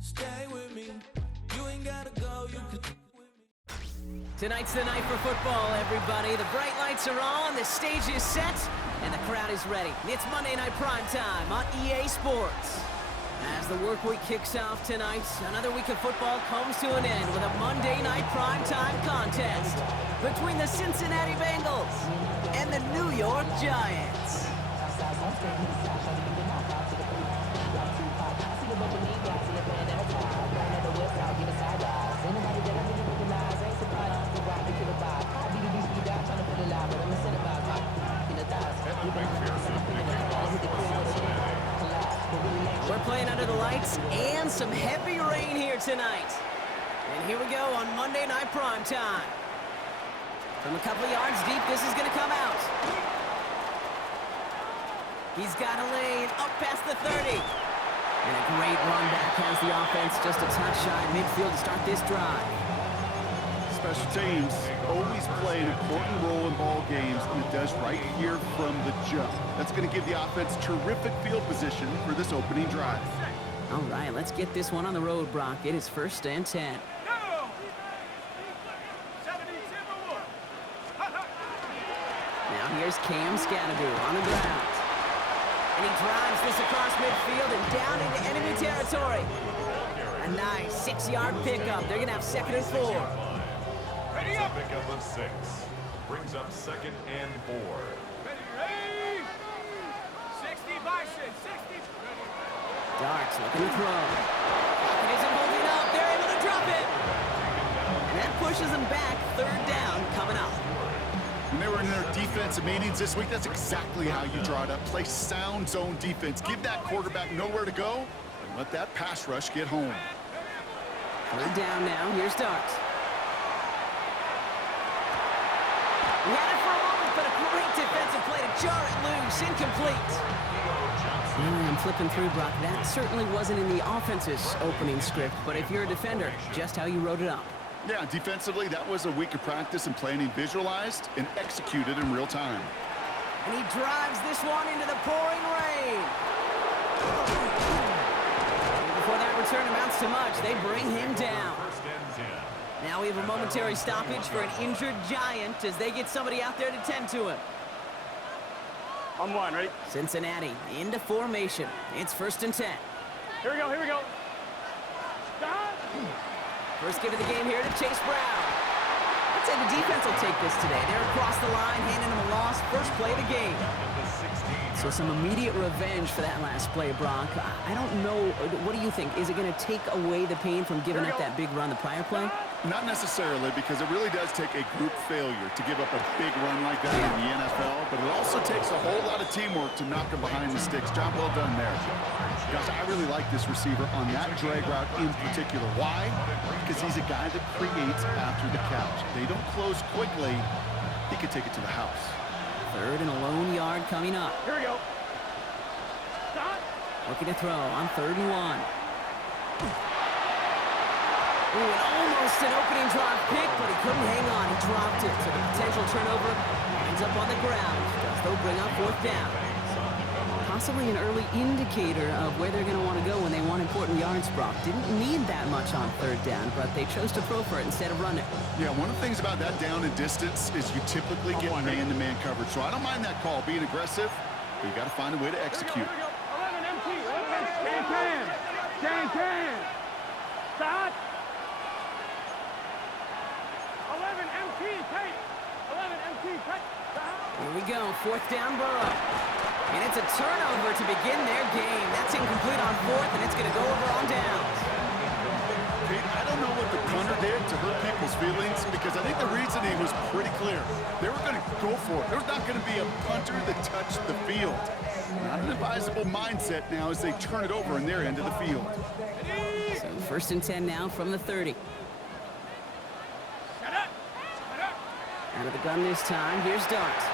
Stay with me. You ain't gotta go. You could. Tonight's the night for football, everybody. The bright lights are on, the stage is set, and the crowd is ready. It's Monday Night Primetime on EA Sports. As the work week kicks off tonight, another week of football comes to an end with a Monday Night Primetime contest between the Cincinnati Bengals and the New York Giants. We're playing under the lights and some heavy rain here tonight. And here we go on Monday Night Primetime. From a couple of yards deep, this is going to come out. He's got a lane up past the 30. And a great run back has the offense just a touch shy midfield to start this drive. Special teams always play an important role in ball games, and it does right here from the jump. That's going to give the offense terrific field position for this opening drive. All right, let's get this one on the road, Brock. It is 1st and 10. Now here's Cam Scadaboo on the ground. And he drives this across midfield and down into enemy territory. A nice 6-yard pickup. They're going to have 2nd and 4. Ready up. Pickup of 6. Brings up 2nd and 4. Ready. 60 by 6. 60. Darts looking to throw. It isn't holding up. They're able to drop it. And that pushes them back. 3rd down coming up. When they were in their defensive meetings this week, that's exactly how you draw it up. Play sound zone defense. Give that quarterback nowhere to go and let that pass rush get home. 3rd down now. Here's Darts. He had it for a moment, but a great defensive play to jar it loose. Incomplete. I'm flipping through, Brock. That certainly wasn't in the offense's opening script, but if you're a defender, just how you wrote it up. Yeah, defensively, that was a week of practice and planning visualized and executed in real time. And he drives this one into the pouring rain. And before that return amounts to much, they bring him down. Now we have a momentary stoppage for an injured Giant as they get somebody out there to tend to him. On one, ready? Cincinnati into formation. It's 1st and 10. Here we go, here we go. Stop. First give of the game here to Chase Brown. I'd say the defense will take this today. They're across the line, handing him a loss. First play of the game. So some immediate revenge for that last play, Brock. I don't know. What do you think? Is it going to take away the pain from giving up that big run the prior play? Not necessarily, because it really does take a group failure to give up a big run like that in the NFL, but it also takes a whole lot of teamwork to knock him behind the sticks. Job well done there. Guys, I really like this receiver on that drag route in particular. Why? Because he's a guy that creates after the catch. They don't close quickly. He could take it to the house. 3rd and a lone yard coming up. Here we go. Stop. Looking to throw on 3rd and 1. Ooh, and almost an opening drive pick, but he couldn't hang on. He dropped it, so the potential turnover ends up on the ground. They'll bring up 4th down. Possibly an early indicator of where they're going to want to go when they want important yards, Brock. Didn't need that much on 3rd down, but they chose to throw for it instead of run it. Yeah, one of the things about that down and distance is you typically get man-to-man coverage. So I don't mind that call, being aggressive, but you got to find a way to execute. Here we go. 11 MT. Can. Stop. 11 MT. Tight. 11 MT. Tight. Here we go. 4th down, Burrow. And it's a turnover to begin their game. That's incomplete on 4th, and it's going to go over on downs. Hey, I don't know what the punter did to hurt people's feelings, because I think the reasoning was pretty clear. They were going to go for it. There's not going to be a punter that touched the field. Not an advisable mindset now as they turn it over in their end of the field. So 1st and 10 now from the 30. Out of the gun this time. Here's Dart.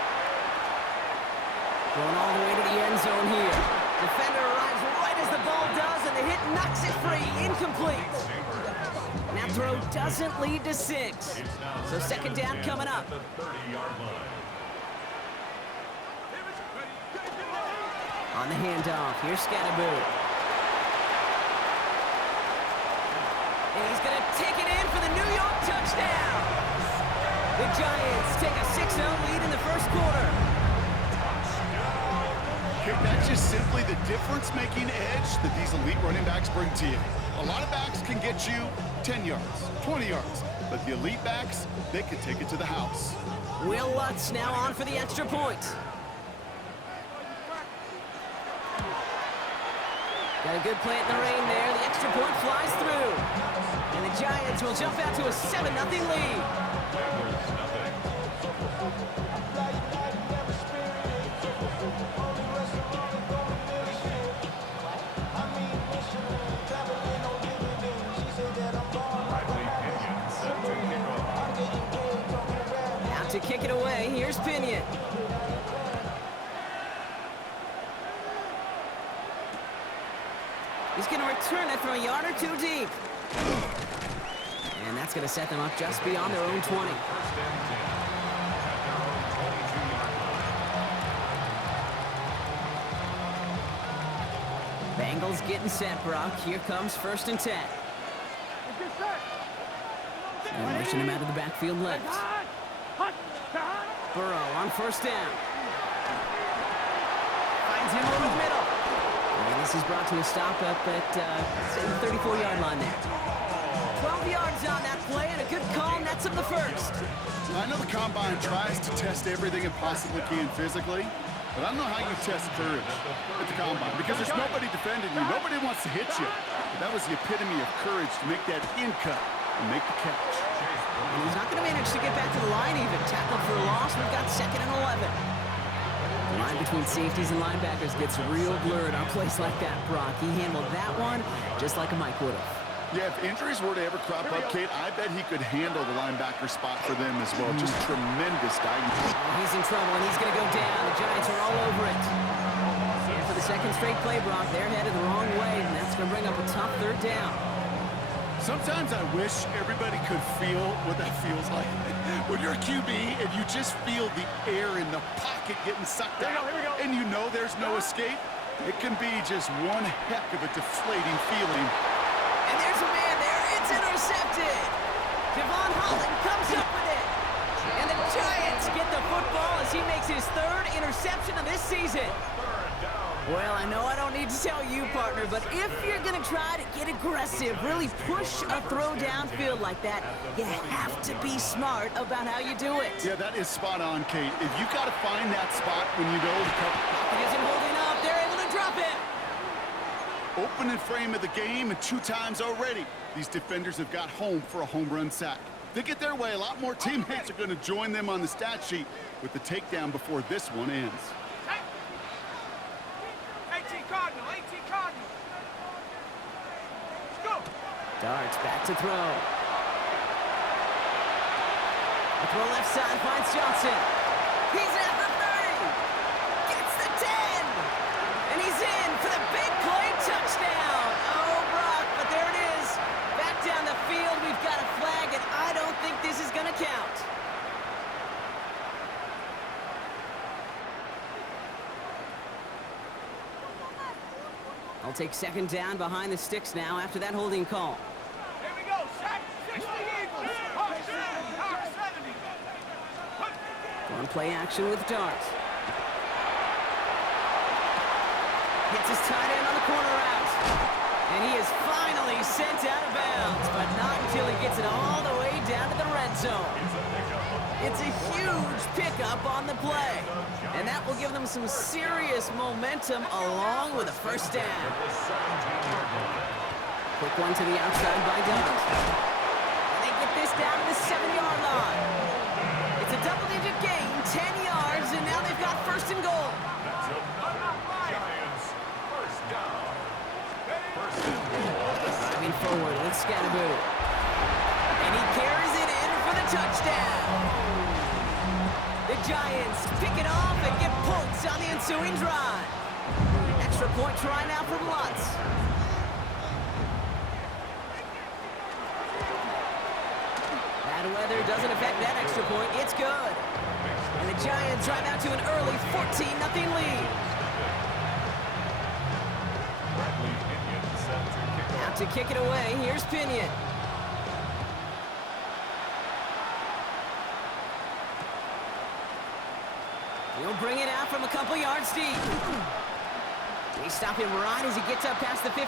Going all the way to the end zone here. Defender arrives right as the ball does, and the hit knocks it free. Incomplete. And that throw doesn't lead to 6. So 2nd down coming up. On the handoff, here's Scadaboo. he's going to take it in for the New York touchdown. The Giants take a 6-0 lead in the first quarter. That's just simply the difference-making edge that these elite running backs bring to you. A lot of backs can get you 10 yards, 20 yards, but the elite backs, they can take it to the house. Will Lutz now on for the extra point. Got a good play in the rain there. The extra point flies through. And the Giants will jump out to a 7-0 lead. Out to kick it away. Here's Pinion. He's going to return it from a yard or two deep. And that's going to set them up just beyond their own 20. Bengals getting set, Brock. Here comes 1st and 10. And rushing him out of the backfield left. Burrow on 1st down. Finds him over the middle. And this is brought to a stop up at the 34-yard line there. 12 yards on that play, and a good call nets him the first. I know the Combine tries to test everything it possibly can physically, but I don't know how you test courage at the Combine, because there's nobody defending you. Nobody wants to hit you. But that was the epitome of courage to make that in-cut and make the catch. And he's not going to manage to get back to the line even. Tackled for a loss. We've got 2nd and 11. The line between safeties and linebackers gets real blurred on plays like that, Brock. He handled that one just like a Mike would have. Yeah, if injuries were to ever crop up, Kate, I bet he could handle the linebacker spot for them as well. Just tremendous guidance. Oh, he's in trouble, and he's going to go down. The Giants are all over it. And for the 2nd straight play, Brock, they're headed the wrong way, and that's going to bring up a tough 3rd down. Sometimes I wish everybody could feel what that feels like. When you're a QB and you just feel the air in the pocket getting sucked out, and you know there's no escape, it can be just one heck of a deflating feeling. And there's a man there. It's intercepted. Javon Holland comes up with it. And the Giants get the football as he makes his 3rd interception of this season. Well, I know I don't need to tell you, partner, but if you're going to try to get aggressive, really push a throw downfield like that, you have to be smart about how you do it. Yeah, that is spot on, Kate. If you got to find that spot when you know the cover. He isn't holding up. They're able to drop it. Opening frame of the game, and 2 times already, these defenders have got home for a home run sack. They get their way, a lot more teammates are going to join them on the stat sheet with the takedown before this one ends. 18 Cardinal, 18 Cardinal. Let's go. Darts back to throw. The throw left side finds Johnson. He's at the 30. Gets the 10. And he's in for the big play touchdown. Oh, Brock, but there it is. Back down the field, we've got a flag, and I don't think this is going to count. I'll take 2nd down behind the sticks now after that holding call. Here we go. Sack 60 Eagles. Hawk 70. On play action with Darts. Gets his tight end on the corner route. And he is finally sent out of bounds, but not until he gets it all the way down to the red zone. It's a huge pickup on the play. And that will give them some serious momentum along with a 1st down. Quick one to the outside by Dart. And they get this down to the 7-yard line. It's a double-digit gain, 10 yards, and now they've got 1st and goal. Giants, 1st down. Driving forward with Scatterboo. And he carries it in for the touchdown. The Giants pick it off and get points on the ensuing drive. Extra point try now from Lutz. Bad weather doesn't affect that extra point. It's good. And the Giants drive out to an early 14-0 lead. Out to kick it away. Here's Pinion. He'll bring it out from a couple yards deep. They stop him right as he gets up past the 15.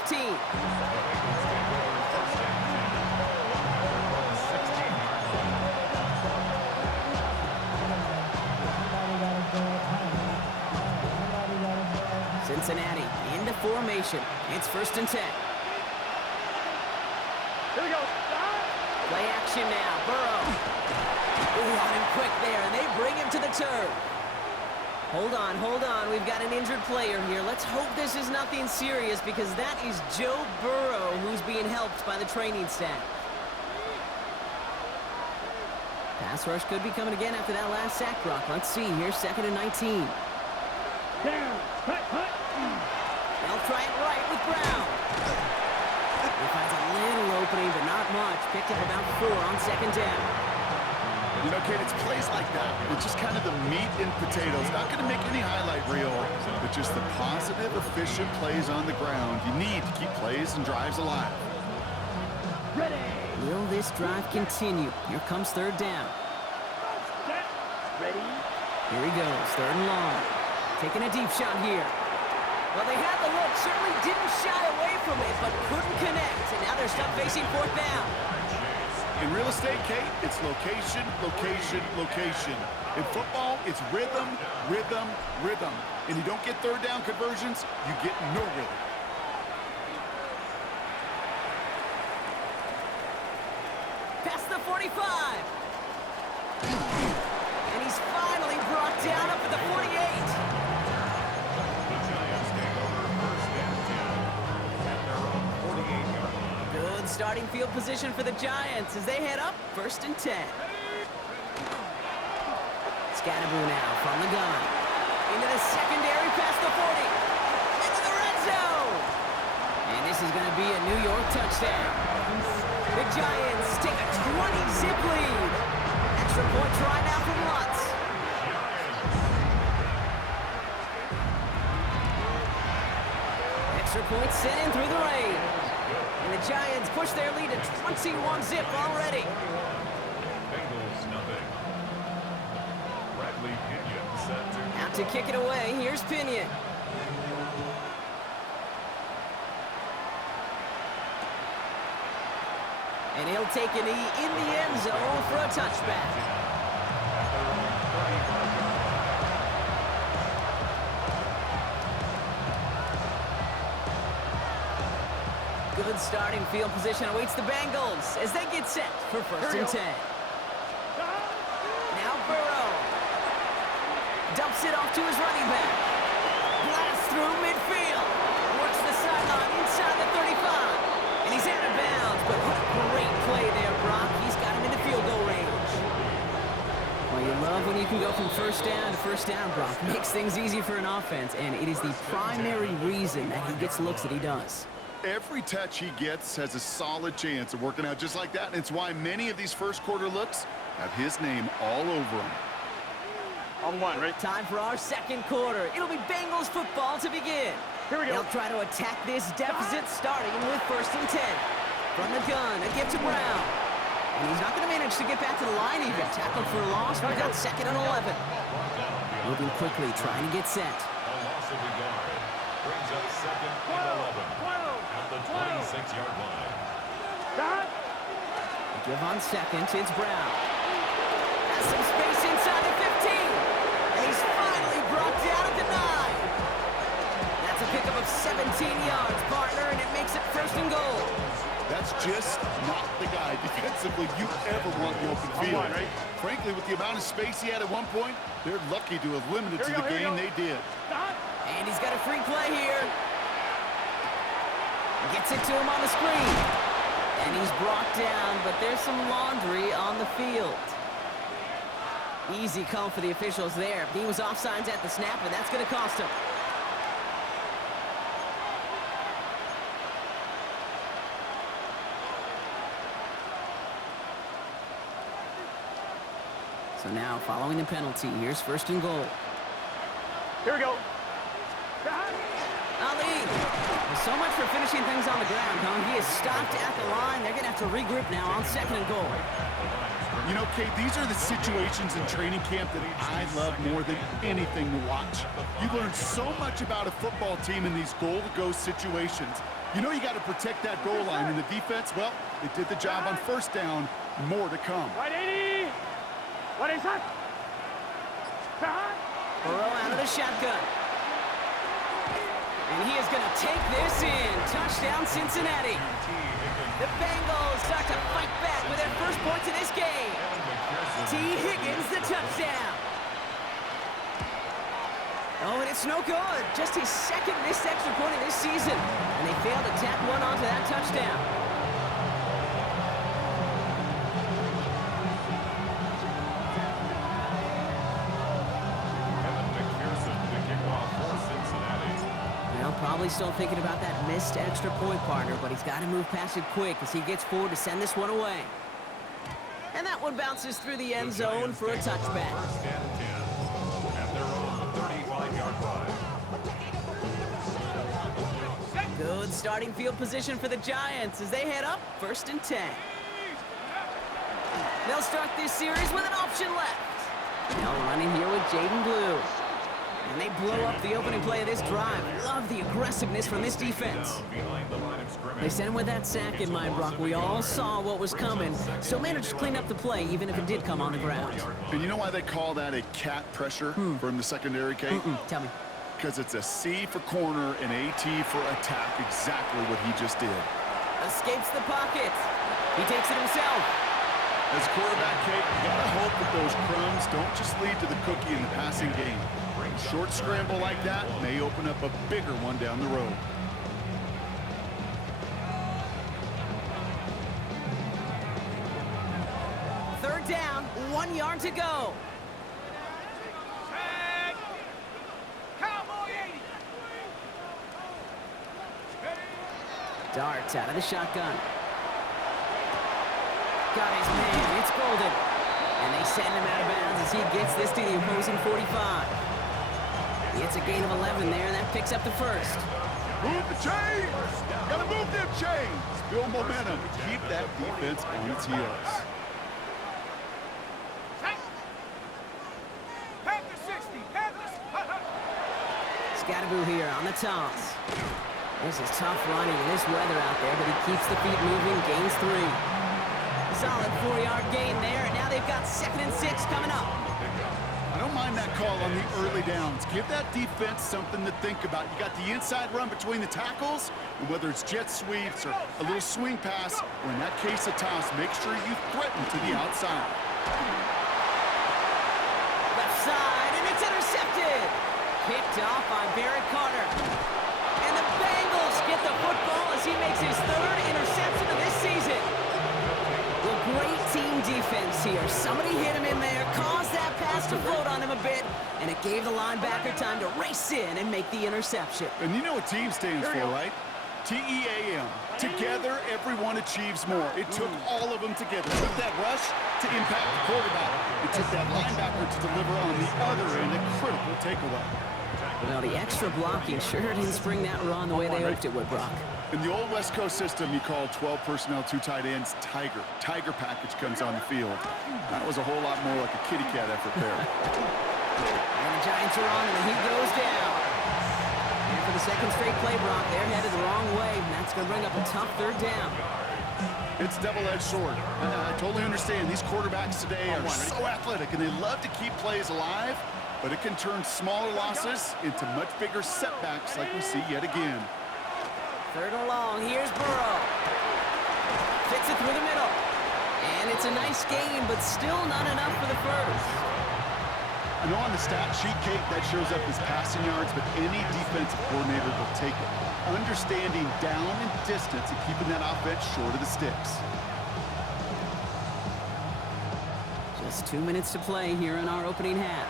Cincinnati into formation. It's 1st and 10. Here we go. Play action now. Burrow. Ooh, on him quick there, and they bring him to the turf. Hold on, hold on. We've got an injured player here. Let's hope this is nothing serious because that is Joe Burrow who's being helped by the training staff. Pass rush could be coming again after that last sack, Brock. Let's see. Here's 2nd and 19. Down. Hut. They'll try it right with Brown. He finds a little opening, but not much. Picked up about 4 on 2nd down. You know, Kate, it's plays like that. It's just kind of the meat and potatoes. Not going to make any highlight reel, but just the positive, efficient plays on the ground. You need to keep plays and drives alive. Ready. Will this drive continue? Here comes 3rd down. Set. Ready. Here he goes, 3rd and long. Taking a deep shot here. Well, they had the look, certainly didn't shy away from it, but couldn't connect. And now they're stuck facing 4th down. In real estate, Kate, it's location, location, location. In football, it's rhythm, rhythm, rhythm. And you don't get 3rd down conversions, you get no rhythm. Past the 45. And he's finally brought down up at the 48. The Giants take over 1st and 10 at their own 48-yard line. Good starting field position for the Giants as they head up 1st and 10. Scatterboo now from the gun. Into the secondary past the 40. Into the red zone. And this is going to be a New York touchdown. The Giants take a 20-zip lead. Extra point try now from Lutz. Extra point sent in through the rain. And the Giants push their lead to 21-zip already. Bengals nothing. Bradley Pinion set to Out to kick it away, here's Pinion. And he'll take a knee in the end zone for a touchback. Good starting field position awaits the Bengals as they get set for 1st and 10. Now Burrow dumps it off to his running back. Blast through midfield. Works the sideline inside the 35. And he's out of bounds, but what a great play there, Brock. He's got him into field goal range. Well, you love when you can go from 1st down to 1st down, Brock. Makes things easy for an offense, and it is the primary reason that he gets looks that he does. Every touch he gets has a solid chance of working out just like that, and it's why many of these first quarter looks have his name all over them. On 1, ready? Time for our 2nd quarter. It'll be Bengals football to begin. Here we go. They'll try to attack this deficit starting with 1st and 10. From the gun, a give to Brown. And he's not going to manage to get back to the line even. Tackled for a loss. We've got 2nd and 11. Moving quickly, trying to get set. a loss of a yard. Brings up 2nd and 11 at the 26-yard line. Stop. Give on 2nd, it's Brown. Has some space inside the 15. And he's finally brought down at the 9. That's a pickup of 17 yards, partner, and it makes it 1st and goal. That's just not the guy defensively you ever want in the open field. right? Frankly, with the amount of space he had at one point, they're lucky to have limited to the game they did. Stop. And he's got a free play here. Gets it to him on the screen. And he's brought down, but there's some laundry on the field. Easy call for the officials there. He was offsides at the snap, and that's going to cost him. So now, following the penalty, here's 1st and goal. Here we go. Ali. Well, so much for finishing things on the ground, huh? He is stopped at the line. They're going to have to regroup now on 2nd and goal. You know, Kate, these are the situations in training camp that I love more than anything to watch. You learn so much about a football team in these goal-to-go situations. You know you got to protect that goal line, and the defense, well, they did the job on 1st down. More to come. Right, 80. What is that? Burrow out of the shotgun. And he is going to take this in. Touchdown, Cincinnati. The Bengals start to fight back with their first points in this game. T. Higgins, the touchdown. Oh, and it's no good. Just his 2nd missed extra point of this season. And they failed to tack one onto that touchdown. Probably still thinking about that missed extra point, partner, but he's got to move past it quick as he gets forward to send this one away. And that one bounces through the end zone for a touchback. 1st and 10 at their own 35-yard line. Good starting field position for the Giants as they head up 1st and 10. They'll start this series with an option left. Now running here with Jaden Blue. And they blow up the opening play of this drive. Love the aggressiveness from this defense. They sent him with that sack in mind, Brock. We all saw what was coming, so managed to clean up the play, even if it did come on the ground. And you know why they call that a cat pressure from the secondary, Kate? Tell me. Because it's a C for corner and AT for attack, exactly what he just did. Escapes the pocket. He takes it himself. As quarterback, Kate, you gotta hope that those crumbs don't just lead to the cookie in the passing game. A short scramble like that may open up a bigger one down the road. Third down, 1 yard to go. Set. Cowboy 80. Darts out of the shotgun. Got his man, it's Golden. And they send him out of bounds as he gets this to the opposing 45. It's a gain of 11 there, and that picks up the 1st. Move the chains! Gotta move them chains! Build momentum. Keep that defense on its heels. Panthers 60. Panthers. Scattaboo here on the toss. This is tough running in this weather out there, but he keeps the feet moving, gains 3. Solid 4-yard gain there, and now they've got 2nd and 6 coming up. I don't mind that call on the early downs. Give that defense something to think about. You got the inside run between the tackles, and whether it's jet sweeps or a little swing pass, or in that case a toss, make sure you threaten to the outside. Left side, and it's intercepted. Picked off by Barrett Carter. And the Bengals get the football as he makes his 3rd interception of this season. Well, great team defense here. Somebody hit him in there, caused that pass to float on him a bit, and it gave the linebacker time to race in and make the interception. And you know what team stands for, right? T-E-A-M. Together, everyone achieves more. It took all of them together. It took that rush to impact the quarterback. It took that linebacker to deliver on the other end, a critical takeaway. Well, the extra blocking sure didn't spring that run the way they hoped it would, Brock. In the old West Coast system, you call 12 personnel, 2 tight ends, Tiger. Tiger package comes on the field. That was a whole lot more like a kitty cat effort there. And the Giants are on, and the heat goes down. And for the 2nd straight play, Brock, they're headed the wrong way, and that's going to bring up a tough 3rd down. It's double-edged sword. I totally understand. These quarterbacks today are so athletic, and they love to keep plays alive, but it can turn smaller losses into much bigger setbacks like we see yet again. 3rd and long, here's Burrow. Fits it through the middle. And it's a nice gain, but still not enough for the 1st. I know on the stat sheet, Kate, that shows up as passing yards, but any defensive coordinator will take it. Understanding down and distance and keeping that offense short of the sticks. Just 2 minutes to play here in our opening half.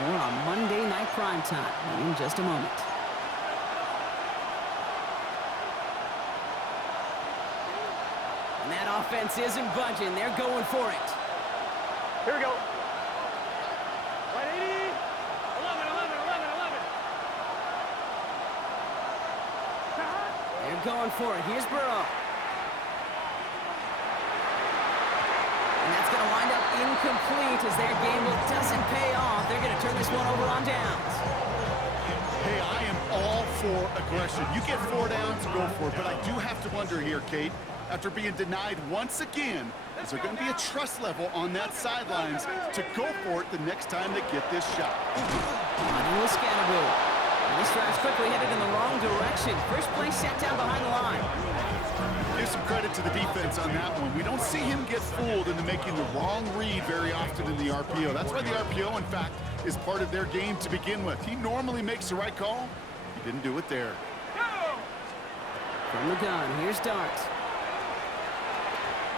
More on Monday Night Primetime in just a moment. And that offense isn't budging. They're going for it. Here we go. Right, 80. 11, 11, 11, 11. going for it. Here's Burrow. And that's going to wind up incomplete as their gamble doesn't pay off. They're going to turn this one over on downs. Hey, I am all for aggression. You get 4 downs, go for it. But I do have to wonder here, Kate, after being denied once again, is there going to be a trust level on that sidelines to go for it the next time they get this shot? On with Scannaboo. And this drive's quickly headed in the wrong direction. First play set down behind the line. Give some credit to the defense on that one. We don't see him get fooled into making the wrong read very often in the RPO. That's why the RPO, in fact, is part of their game to begin with. He normally makes the right call. He didn't do it there. From the gun, here's Dart.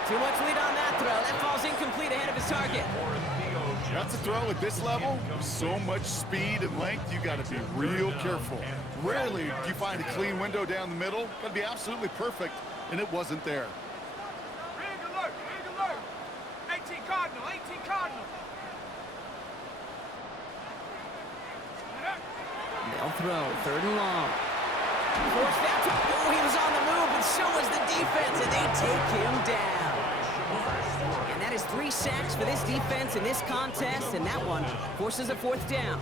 Too much lead on that throw. That falls incomplete ahead of his target. That's a throw at this level. So much speed and length, you got to be real careful. Rarely do you find a clean window down the middle. Got to be absolutely perfect, and it wasn't there. Rig alert, rig alert. 18 Cardinal, 18 Cardinal. They'll throw, 3rd and long. Forced out to, oh, he was on the move, but so was the defense, and they take him down. And that is 3 sacks for this defense in this contest, and that one forces a 4th down.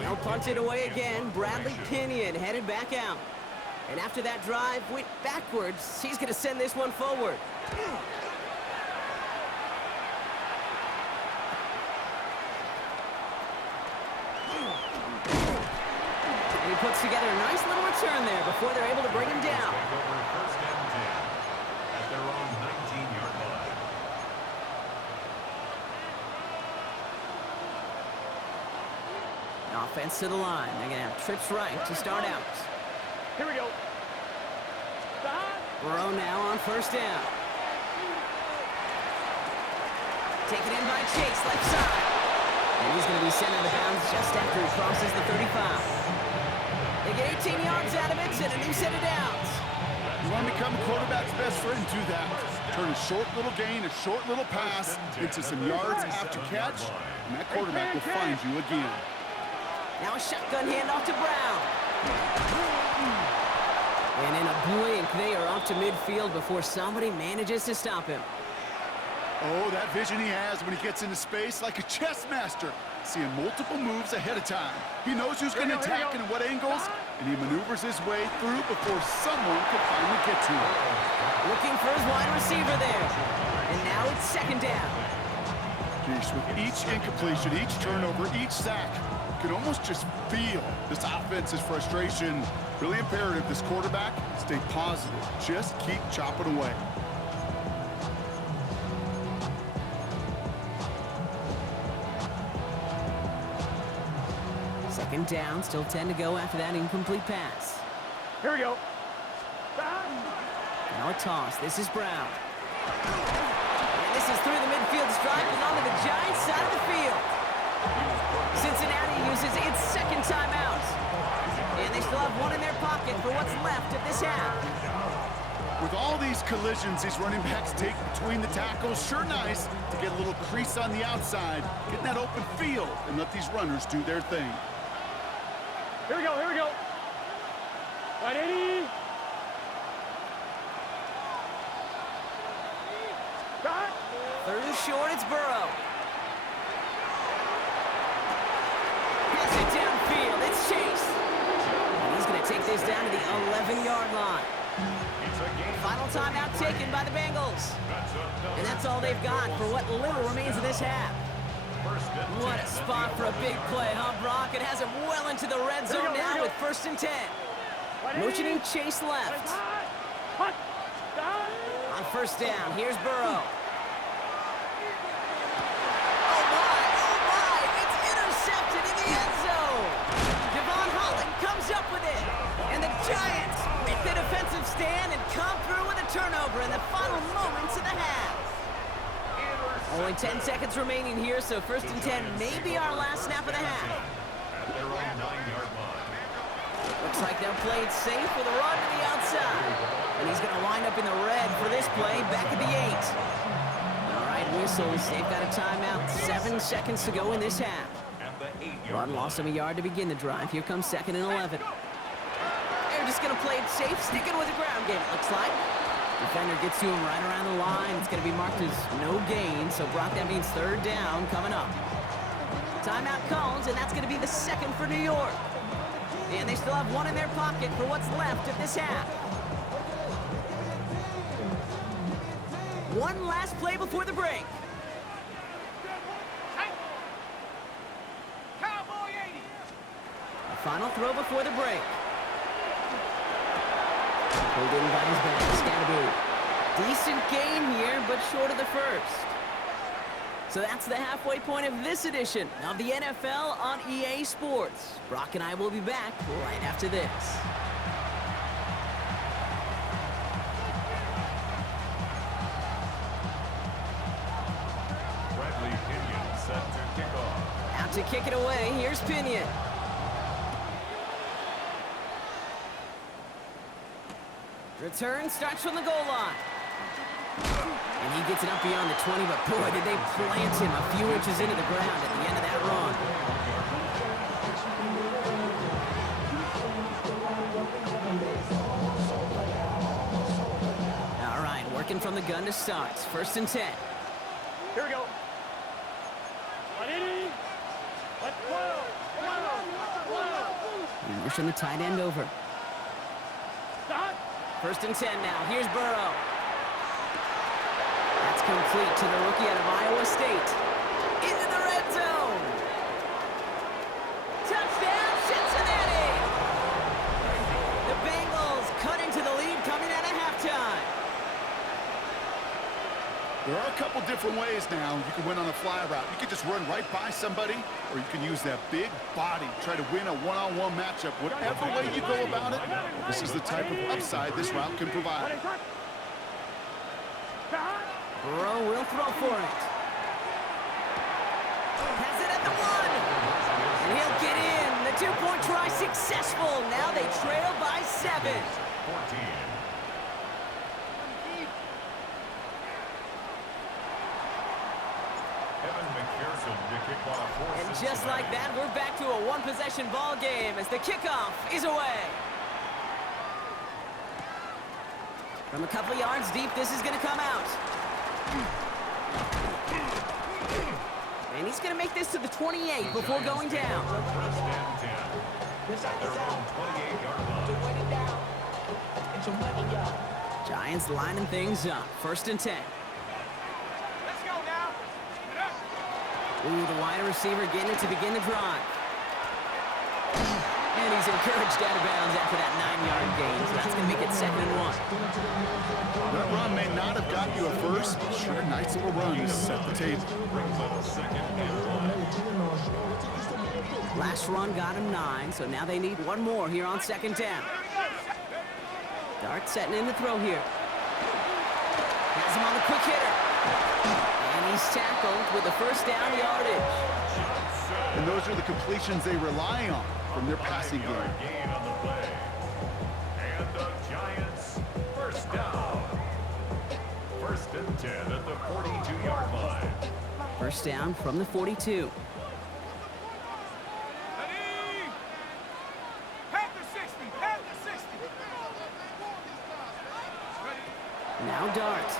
They'll punt it away again. Bradley Pinion headed back out. And after that drive went backwards, he's going to send this one forward. And he puts together a nice little return there before they're able to bring him down. First and 10 at their own 19-yard line. Offense to the line. They're going to have trips right to start out. Here we go. Burrow now on 1st down. Taken in by Chase, left side. And he's going to be sent out of bounds just after he crosses the 35. They get 18 yards out of it and a new set of downs. You want to become a quarterback's best friend, do that. Turn a short little gain, a short little pass into some yards after catch, and that quarterback will find you again. Now a shotgun handoff to Brown. And in a blink, they are off to midfield before somebody manages to stop him. Oh, that vision he has when he gets into space, like a chess master, seeing multiple moves ahead of time. He knows who's going to attack and at what angles, and he maneuvers his way through before someone can finally get to him. Looking for his wide receiver there. And now it's 2nd down. Geez, with each incompletion, each turnover, each sack, you can almost just feel this offense's frustration. Really imperative, this quarterback, stay positive. Just keep chopping away. Second down, still 10 to go after that incomplete pass. Here we go. Now a toss. This is Brown. And this is through the midfield stripe and onto the Giants side of the field. Cincinnati uses its 2nd timeout. And they still have one in their pocket for what's left of this half. With all these collisions these running backs take between the tackles, sure nice to get a little crease on the outside, get in that open field, and let these runners do their thing. Here we go, here we go. Right, 80. Back. 3rd and short, it's Burrow. Gets it downfield, it's Chase. And he's going to take this down to the 11-yard line. Final timeout taken by the Bengals. And that's all they've got for what little remains of this half. What a spot for a big play, huh, Brock? It has him well into the red zone now with 1st and 10. Motioning Chase left. On 1st down, here's Burrow. Oh my, it's intercepted in the end zone. Devon Holland comes up with it. And the Giants make the defensive stand and come through with a turnover in the final moments of the half. Only 10 seconds remaining here, so 1st and 10 may be our last snap of the half. At their own 9-yard line. Looks like they'll play it safe with a run to the outside. And he's going to wind up in the red for this play, back at the 8. All right, whistles. They've got a timeout. 7 seconds to go in this half. At the 8-yard Run lost him a yard to begin the drive. Here comes 2nd and 11. Air just going to play it safe, sticking with the ground game, it looks like. Defender gets to him right around the line. It's going to be marked as no gain, so Brock, that means third down coming up. Timeout calls, and that's going to be the second for New York. And they still have one in their pocket for what's left of this half. One last play before the break. Cowboy 80. A final throw before the break. Pulled in by his back, Scatterbo. Decent gain here, but short of the first. So that's the halfway point of this edition of the NFL on EA Sports. Brock and I will be back right after this. Bradley Pinion set to kick off. Out to kick it away, here's Pinion. Return starts from the goal line. And he gets it up beyond the 20, but boy, did they plant him a few inches into the ground at the end of that run. All right, working from the gun to start. 1st and 10. Here we go. 180. Let's 12. And pushing the tight end over. Stop. 1st and 10 now. Here's Burrow. That's complete to the rookie out of Iowa State. Into the red zone. Touchdown, Cincinnati! The Bengals cut into the lead coming out of halftime. There are a couple different ways now. You can win on a fly route. You can just run right by somebody, or you can use that big body, try to win a one-on-one matchup. Whatever way you go about it, this is the type of upside this route can provide. Burrow will throw for it. Has it at the 1. And he'll get in. The 2-point try successful. Now they trail by 7. 14. And just like that, we're back to a one-possession ball game as the kickoff is away. From a couple of yards deep, this is going to come out. And he's going to make this to the 28 before going down. Giants lining things up. 1st and 10. Let's go now. Ooh, the wide receiver getting it to begin the drive. And he's encouraged out of bounds after that 9-yard gain. So that's going to make it 2nd and 1. That run may not have got you a first, but sure, nice little run to set the table. Last run got him 9, so now they need one more here on 2nd down. Dart setting in the throw here. Has him on the quick hitter. And he's tackled with the 1st down yardage. And those are the completions they rely on from their passing game. Gain on the play. And the Giants, 1st down. 1st and 10 at the 42-yard line. 1st down from the 42. Ready? Pass the 60. Pass the 60. Now Dart.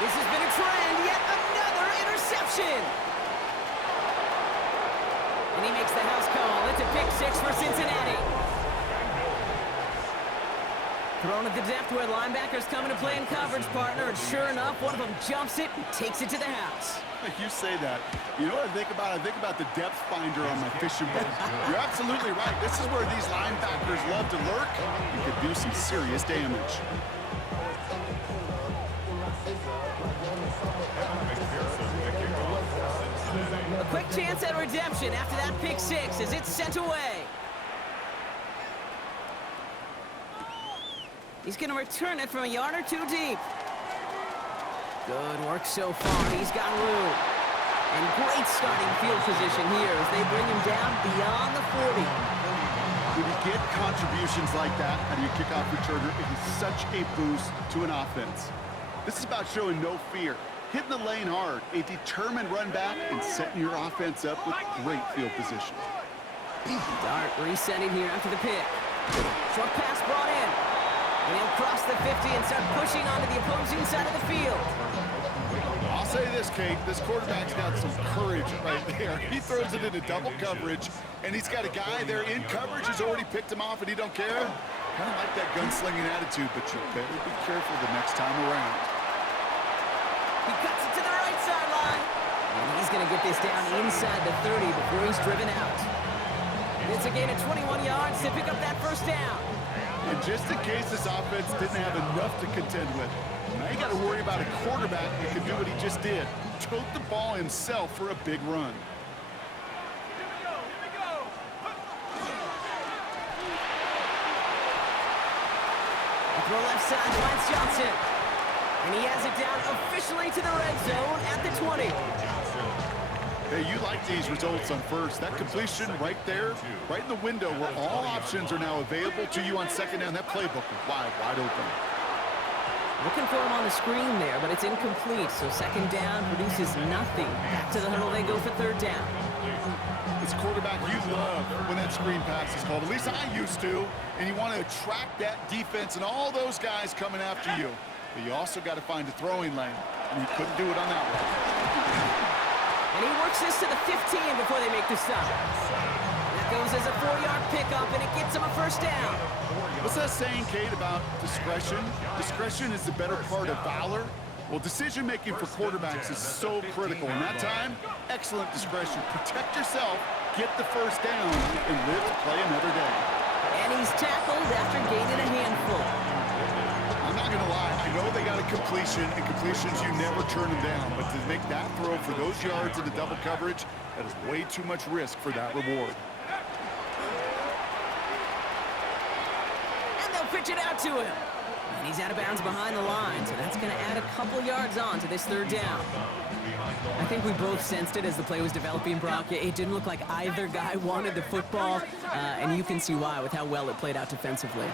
This has been a trend, yet another interception. And he makes the house call. It's a pick 6 for Cincinnati. Thrown at the depth where linebackers come into play in coverage, partner. And sure enough, one of them jumps it and takes it to the house. You say that. You know what I think about? I think about the depth finder on my fishing boat. You're absolutely right. This is where these linebackers love to lurk. You could do some serious damage. A quick chance at redemption after that pick 6 as it's sent away. He's going to return it from a yard or 2 deep. Good work so far. He's got room. And great starting field position here as they bring him down beyond the 40. When you get contributions like that out of your kickoff returner, it is such a boost to an offense. This is about showing no fear, hitting the lane hard, a determined run back, and setting your offense up with great field position. Dart resetting here after the pick. Short pass brought in. And he'll cross the 50 and start pushing onto the opposing side of the field. I'll say this, Kate, this quarterback's got some courage right there. He throws it into double coverage, and he's got a guy there in coverage who's already picked him off, and he don't care. Kind of like that gunslinging attitude, but you better be careful the next time around. He cuts it to the right sideline. And he's going to get this down inside the 30 before he's driven out. It's a gain of 21 yards to pick up that first down. And just in case this offense didn't have enough to contend with, now you got to worry about a quarterback that can do what he just did. Tote the ball himself for a big run. Here we go, here we go. Throw left side to Lance Johnson. And he has it down officially to the red zone at the 20. Hey, you like these results on first. That completion right there, right in the window where all options are now available to you on second down. That playbook is wide open. Looking for him on the screen there, but it's incomplete. So second down produces nothing. Back to the huddle they go for third down. It's quarterback you love when that screen pass is called. At least I used to. And you want to attract that defense and all those guys coming after you. But you also got to find a throwing lane. And he couldn't do it on that one. And he works this to the 15 before they make the stop. That goes as a 4-yard pickup, and it gets him a first down. What's that saying, Kate, about discretion? Discretion is the better part of valor. Well, decision-making for quarterbacks is so critical. In that time, excellent discretion. Protect yourself, get the first down, and live to play another day. And he's tackled after gaining a handful. I'm not going to lie. I know they got a completion, and completions, you never turn them down. But to make that throw for those yards into double coverage, that is way too much risk for that reward. And they'll pitch it out to him. And he's out of bounds behind the line, so that's going to add a couple yards on to this third down. I think we both sensed it as the play was developing, Brock. It didn't look like either guy wanted the football, and you can see why with how well it played out defensively.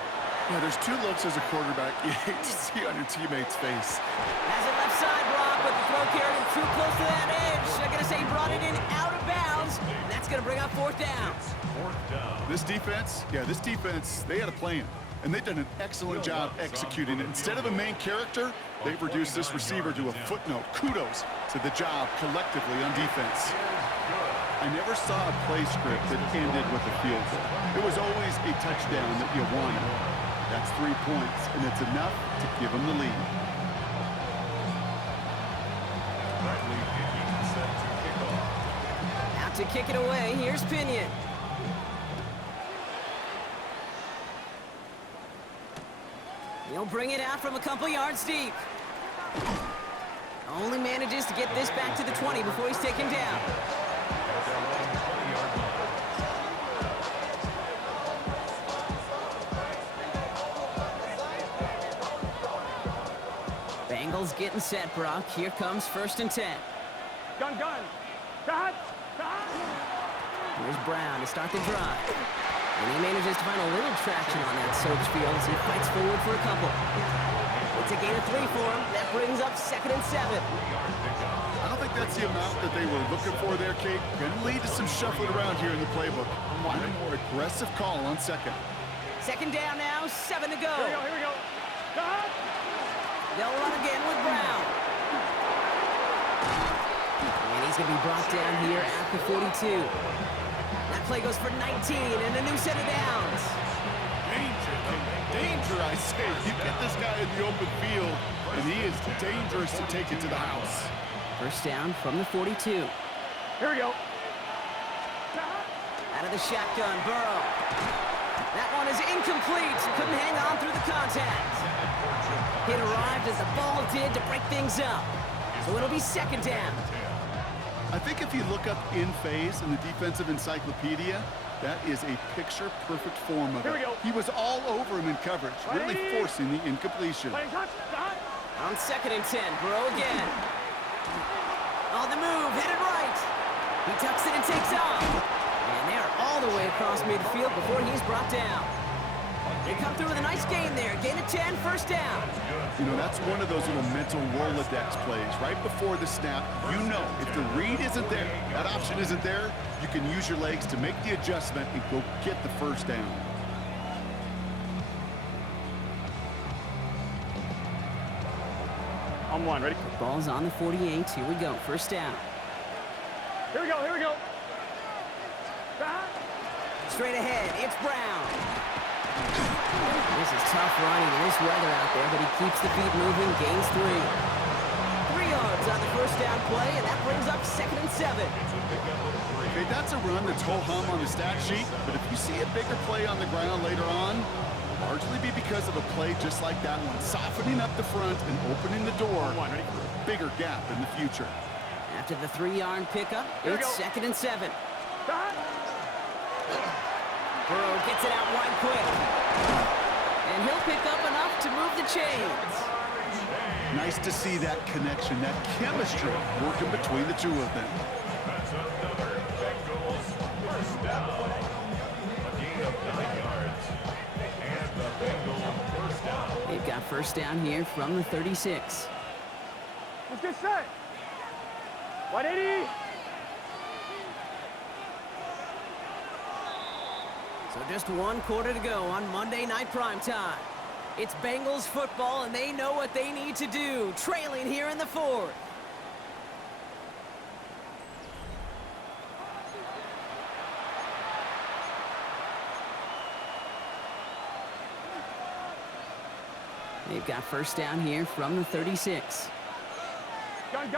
Yeah, there's two looks as a quarterback you hate to see on your teammate's face. Has it left side, Brock, but the throw carried him too close to that edge. They're going to say he brought it in out of bounds, and that's going to bring up fourth down. This defense, they had a plan. And they've done an excellent job executing it. Instead of a main character, they've reduced this receiver to a footnote. Kudos to the job collectively on defense. I never saw a play script that ended with a field goal. It was always a touchdown that you wanted. That's 3 points, and it's enough to give them the lead. Out to kick it away, here's Pinion. He'll bring it out from a couple yards deep. Only manages to get this back to the 20 before he's taken down. Bengals getting set, Brock. Here comes 1st and 10. Gun. Cut. Here's Brown to start the drive. And he manages to find a little traction on that Soaps field as he fights forward for a couple. It's a gain of 3 for him. That brings up 2nd and 7. I don't think that's the amount that they were looking for there, Kate. Going to lead to some shuffling around here in the playbook. Find a more aggressive call on second. Second down now, 7 to go. Here we go. Cut. They'll run again with Brown. And he's going to be brought down here at the 42. That play goes for 19 and a new set of downs. Danger, I say. You get this guy in the open field, and he is dangerous to take it to the house. First down from the 42. Here we go. Out of the shotgun, Burrow. That one is incomplete. Couldn't hang on through the contact. It arrived as the ball did to break things up. So it'll be 2nd down. I think if you look up in phase in the defensive encyclopedia, that is a picture-perfect form of it. Here we go. He was all over him in coverage, really forcing the incompletion. On 2nd and 10, Burrow again. On the move, headed right. He tucks it and takes off. And they're all the way across midfield before he's brought down. They come through with a nice gain there. Gain of 10, first down. You know, that's one of those little mental Rolodex plays. Right before the snap, you know if the read isn't there, that option isn't there, you can use your legs to make the adjustment and go get the first down. On one, ready? Ball's on the 48. Here we go. First down. Here we go, here we go. Straight ahead, it's Brown. This is tough running in this weather out there, but he keeps the feet moving, gains 3. 3 yards on the first down play, and that brings up 2nd and 7. Okay, that's a run that's ho-hum on the stat sheet, but if you see a bigger play on the ground later on, largely be because of a play just like that one, softening up the front and opening the door for a bigger gap in the future. After the 3-yard pickup, it's 2nd and 7. Burrow gets it out wide quick. And he'll pick up enough to move the chains. Nice to see that connection, that chemistry working between the two of them. That's another Bengals first down. A gain of 9 yards. And the Bengals first down. They've got first down here from the 36. Let's get set. 180. So just 1 quarter to go on Monday Night Primetime. It's Bengals football, and they know what they need to do, trailing here in the 4th. They've got first down here from the 36. Gun.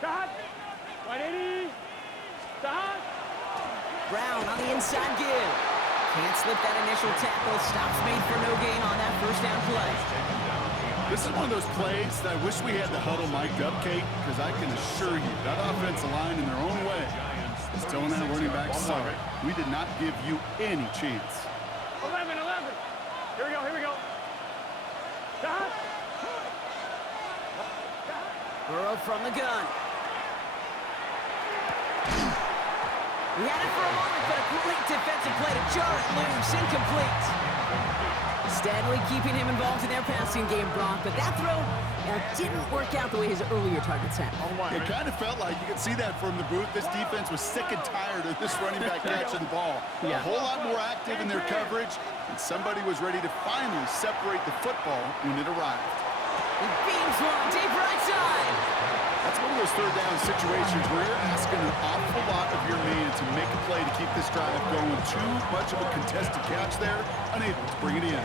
Cut. 180. Cut. Brown on the inside give. Can't slip that initial tackle. Stops made for no gain on that first down play. This is one of those plays that I wish we had the huddle mic'd up, Kate, because I can assure you that offensive line in their own way is telling that running back, sorry, we did not give you any chance. 11. Here we go. Cut. Burrow from the gun. He had it for a moment, but a great defensive play to jar it loose. Incomplete. Steadily keeping him involved in their passing game, Brock, but that throw didn't work out the way his earlier targets had. It kind of felt like, you could see that from the booth, this defense was sick and tired of this running back catching the ball. A whole lot more active in their coverage, and somebody was ready to finally separate the football when it arrived. He beams one deep right side. That's one of those third down situations where you're asking an awful lot of your man to make a play to keep this drive going. Too much of a contested catch there, unable to bring it in.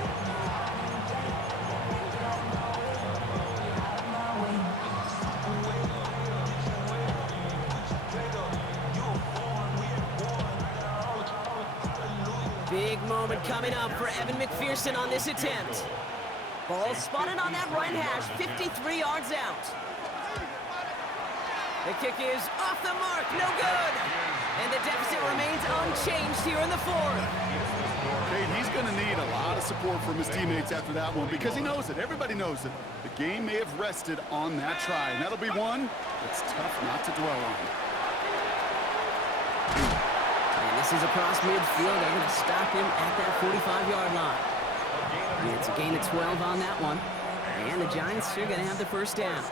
Big moment coming up for Evan McPherson on this attempt. Ball spotted on that right hash, 53 yards out. The kick is off the mark, no good. And the deficit remains unchanged here in the 4th. Okay, he's going to need a lot of support from his teammates after that one because he knows it. Everybody knows it. The game may have rested on that try, and that'll be one that's tough not to dwell on. And this is across midfield. They're going to stop him at that 45-yard line. And it's a gain of 12 on that one. And the Giants are going to have the first down.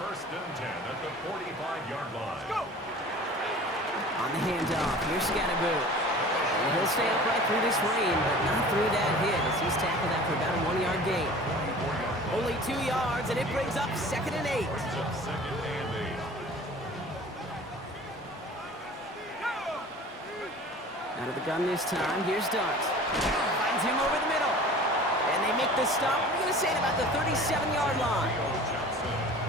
First and 10 at the 45-yard line. Go! On the handoff, here's Scatterboo. And he'll stay upright through this rain, but not through that hit as he's tackled after about a 1-yard gain. Only 2 yards, and it brings up 2nd and 8. Out of the gun this time, here's Dart. Finds him over the middle. And they make the stop, we're going to say at about the 37-yard line.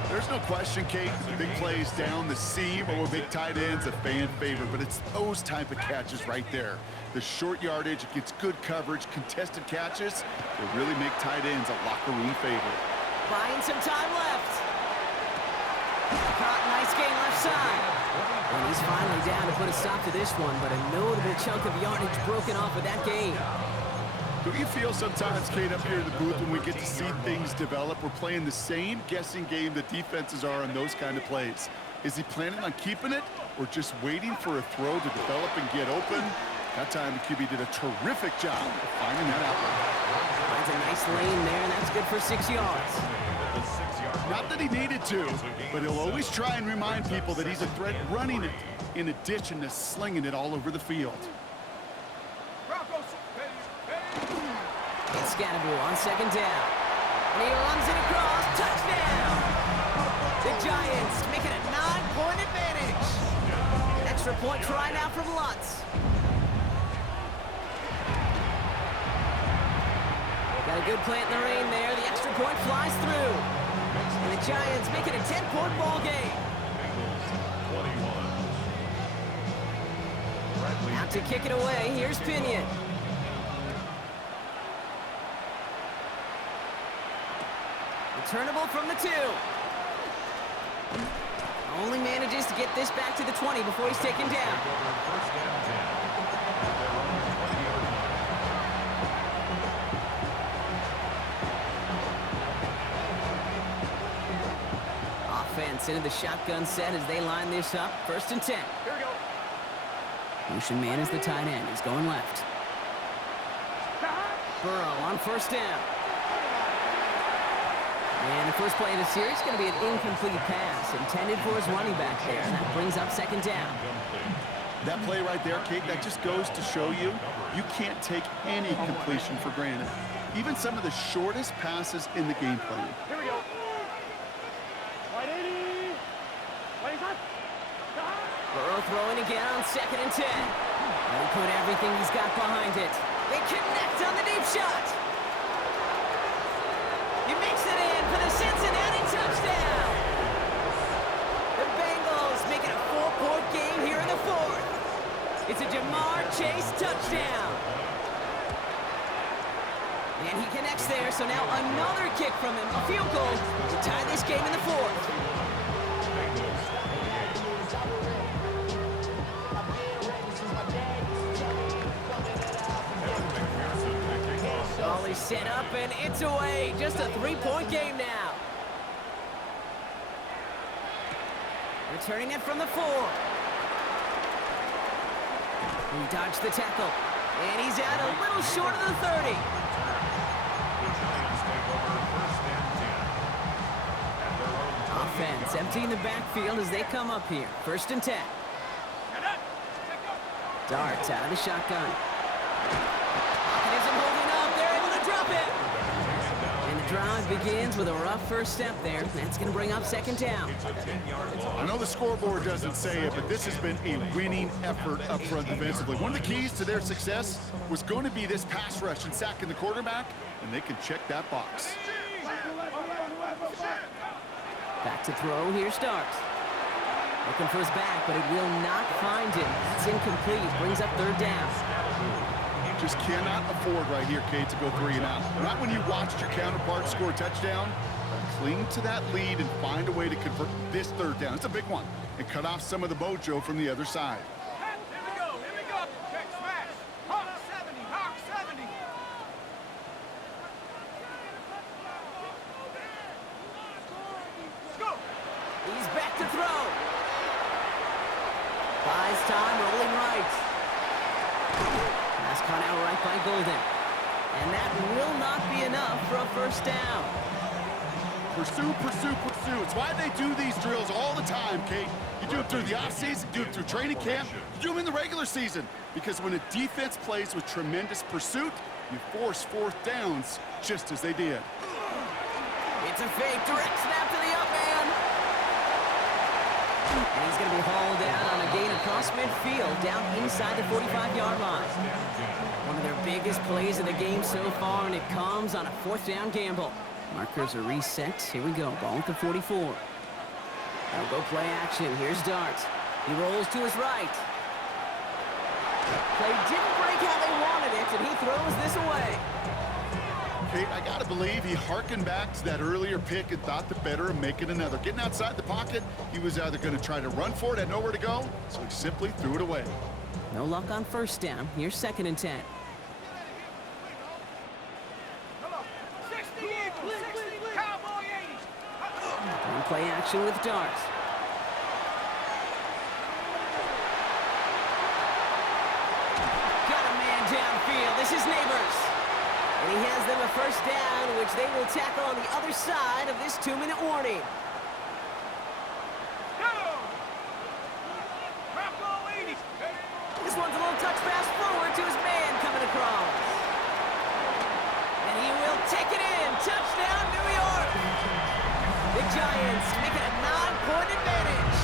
There's no question, Kate, the big plays down the seam or big tight ends a fan favorite, but it's those type of catches right there. The short yardage, it gets good coverage, contested catches, they really make tight ends a locker room favorite. Buying some time left. Caught, nice gain left side. And he's finally down to put a stop to this one, but a notable chunk of yardage broken off of that gain. Do you feel sometimes, Kate, up here in the booth when we get to see things develop, we're playing the same guessing game that defenses are on those kind of plays? Is he planning on keeping it or just waiting for a throw to develop and get open? That time, the QB did a terrific job of finding that outlet. Finds a nice lane there, and that's good for 6 yards. Not that he needed to, but he'll always try and remind people that he's a threat running it in addition to slinging it all over the field. It's Scatterbull on 2nd down. And he runs it across. Touchdown! The Giants make it a 9-point advantage. Extra point try now from Lutz. Got a good plant in the rain there. The extra point flies through. And the Giants make it a 10-point ball game. Out to kick it away. Here's Pinion. Returnable from the 2. Only manages to get this back to the 20 before he's taken down. Offense into the shotgun set as they line this up. 1st and 10. Here we go. Motion man is the tight end. He's going left. Burrow on 1st down. And the first play of the series is going to be an incomplete pass intended for his running back there. And that brings up 2nd down. That play right there, Kate, that just goes to show you, you can't take any completion for granted. Even some of the shortest passes in the game plan. Here we go. Right 80. Right shot. Burrow throwing again on 2nd and 10. And he put everything he's got behind it. They connect on the deep shot. He makes it in for the Cincinnati touchdown. The Bengals make it a 4-point game here in the 4th. It's a Jamar Chase touchdown. And he connects there, so now another kick from him, a field goal to tie this game in the 4th. Ball is set up and it's away. Just a 3-point game now. Returning it from the 4. He dodged the tackle. And he's out a little short of the 30. Offense emptying the backfield as they come up here. 1st and 10. Darts out of the shotgun. Pocket isn't holding up. They're able to drop it. And the drive begins with a rough first step there. That's going to bring up 2nd down. I know the scoreboard doesn't say it, but this has been a winning effort up front defensively. One of the keys to their success was going to be this pass rush and sacking the quarterback, and they can check that box. Back to throw. Here's Starks. Looking for his back, but it will not find him. It's incomplete. Brings up 3rd down. Just cannot afford right here, Kate, to go 3 and out. Not when you watched your counterpart score a touchdown. Cling to that lead and find a way to convert this 3rd down. It's a big one. And cut off some of the mojo from the other side. Here we go, here we go. Check smash. Hawk 70, Hawk 70. Go. He's back to throw. Buys time, rolling right. Pass caught out right by Golden. And that will not be enough for a 1st down. Pursue, pursue, pursue. It's why they do these drills all the time, Kate. You do it through the offseason, you do it through training camp, you do them in the regular season. Because when a defense plays with tremendous pursuit, you force 4th downs just as they did. It's a fake, direct snap to the up man. And he's going to be hauled down on a gain across midfield, down inside the 45-yard line. One of their biggest plays of the game so far, and it comes on a 4th down gamble. Markers are reset. Here we go. Ball at the 44. They'll go play action. Here's Dart. He rolls to his right. Play didn't break how they wanted it, and he throws this away. Kate, I got to believe he hearkened back to that earlier pick and thought the better of making another. Getting outside the pocket, he was either going to try to run for it, had nowhere to go, so he simply threw it away. No luck on 1st down. Here's 2nd and 10. 60 Eagles, 60 Cowboy 80. And play action with Dart. his neighbors. And he has them a first down, which they will tackle on the other side of this 2-minute warning. This one's a little touch pass forward to his man coming across. And he will take it in. Touchdown, New York. The Giants make it a 9-point advantage.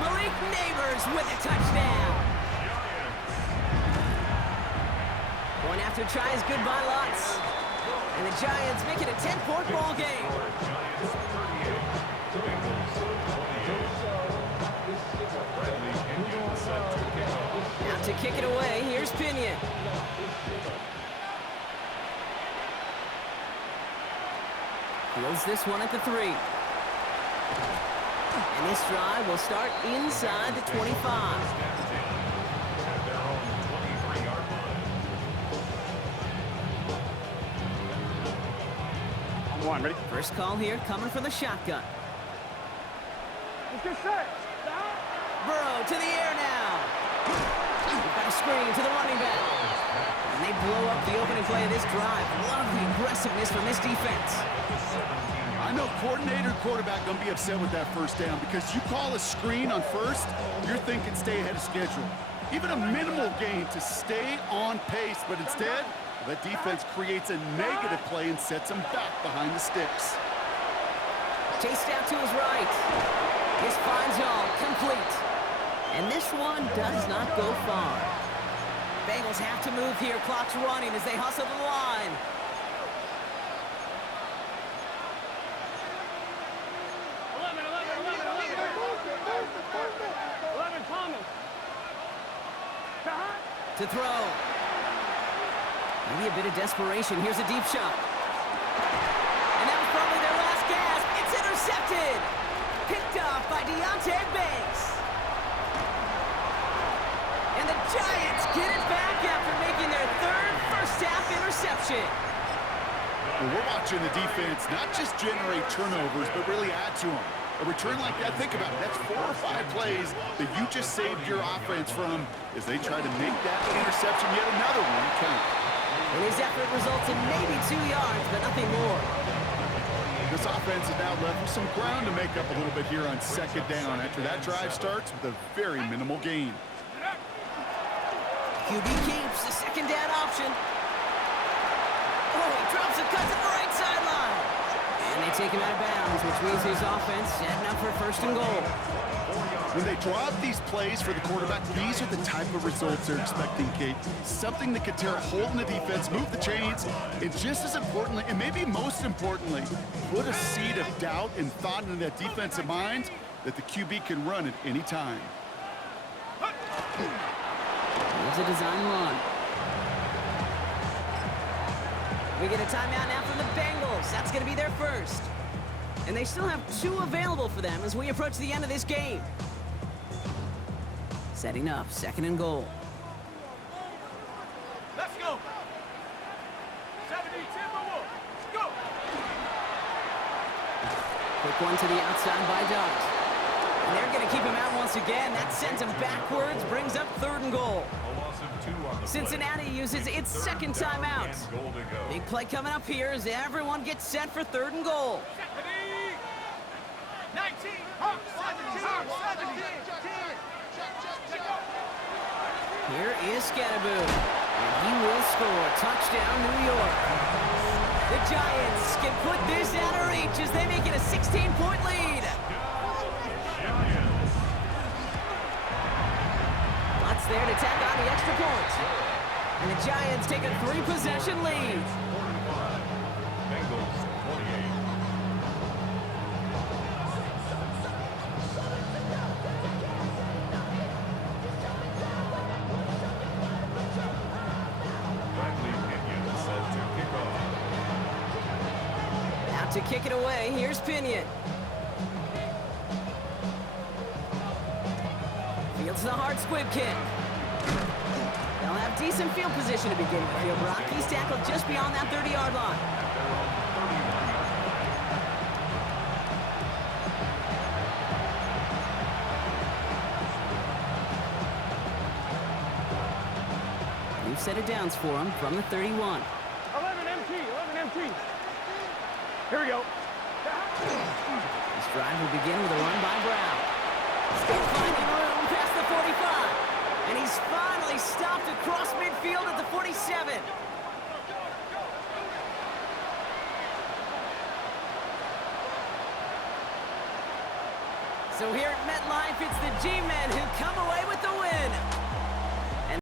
Malik Neighbors with a touchdown. Point after try is good by lots. And the Giants make it a 10-point ball game. Now to kick it away, here's Pinion. Fields this one at the 3. And this drive will start inside the 25. One, ready? First call here coming from the shotgun. Let's get set. Burrow to the air now. We've got a screen to the running back. And they blow up the opening play of this drive. Love the aggressiveness from this defense. I know coordinator and quarterback going to be upset with that first down because you call a screen on first, you're thinking stay ahead of schedule. Even a minimal gain to stay on pace, but instead, that defense creates a negative play and sets them back behind the sticks. Chased out to his right. His fine zone complete. And this one does not go far. Bengals have to move here. Clock's running as they hustle the line. To throw. Maybe a bit of desperation. Here's a deep shot. And that was probably their last gasp. It's intercepted. Picked off by Deontay Banks. And the Giants get it back after making their third first-half interception. Well, we're watching the defense not just generate turnovers, but really add to them. A return like that, think about it, that's 4 or 5 plays that you just saved your offense from as they try to make that interception, yet another one, count. And his effort results in maybe 2 yards, but nothing more. This offense is now left with some ground to make up a little bit here on second down after that drive starts with a very minimal gain. QB keeps the second down option. Oh, he drops and cuts at the right sideline. And they take him out of bounds, which means his offense setting up for first and goal. When they draw up these plays for the quarterback, these are the type of results they're expecting, Kate. Something that could tear a hole in the defense, move the chains, and just as importantly, and maybe most importantly, put a seed of doubt and thought into that defensive mind that the QB can run at any time. Here's a design run. We get a timeout now from the Bengals. That's going to be their first. And they still have 2 available for them as we approach the end of this game. Setting up, second and goal. Let's go. 70, Timberwolves. Go. Quick one to the outside by Dart. And they're going to keep him out once again. That sends him backwards, brings up third and goal. Cincinnati uses its second timeout. Big play coming up here as everyone gets set for third and goal. 19, 17. Here is Scatterboo. And he will score. Touchdown, New York. The Giants can put this out of reach as they make it a 16-point lead. Lots there to tack on the extra point. And the Giants take a 3-possession lead. Bengals 28. Now to kick it away, here's Pinion. Fields the hard squib kick. They'll have decent field position to begin with here, Brock. He's tackled just beyond that 30-yard line. We've set of downs for him from the 31. 11 MT. Here we go. This drive will begin with a run by Brown. Still finding room past the 45. And he's finally stopped across midfield at the 47. So here at MetLife, it's the G-Men who come away with the win.